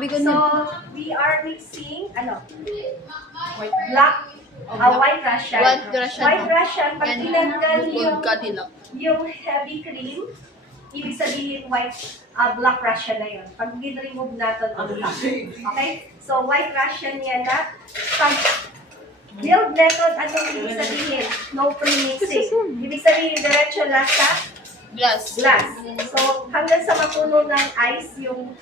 bigon So, na. we are mixing, Black. white Russian. White Russian. White Russian, pag And tinanggal bukod Cadillac. yung heavy cream, ibig sabihin black Russian na yun. Pag din-remove natin ang black. Okay? So, white Russian yan na. Pag build method, anong ibig sabihin? No pre-mixing. Ibig sabihin, diretso lang sa Glass. glass. So, hanggang sa mapuno ng ice yung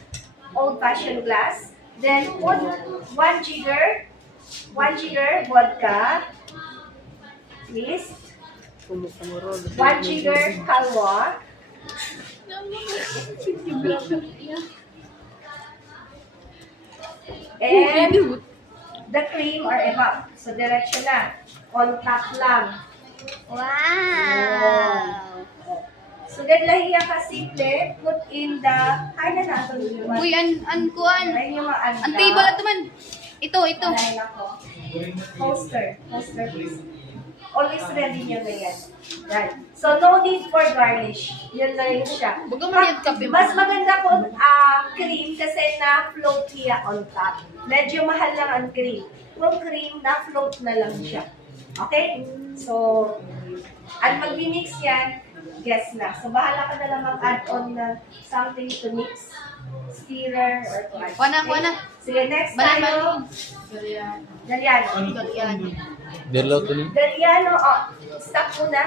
old-fashioned glass. Then, put 1 jigger vodka. Please. 1 jigger halwa. And the cream or evap. So, diretso na. On top lang. Wow! So, lahiya ka simple, put in the, na natin yung Uy, kuan. Ayun yung mga Ang table at man. Ito. Ay, nako. Poster, please. Always ready nyo na yan. Right. So, no need for garnish. Yun na yun siya. Baga maniyad kape mo. Mas maganda po cream kasi na-float siya on top. Medyo mahal lang ang cream. Yung cream, na-float na lang siya. Okay? So, at mag-mix yan, guess na. So, bahala ka na lang mag-add on na something to mix. Stirrer or what. Wana. Sige, next Balan. tayo. Galyano. Galyan. Derlo to ni. Galyano, stop muna.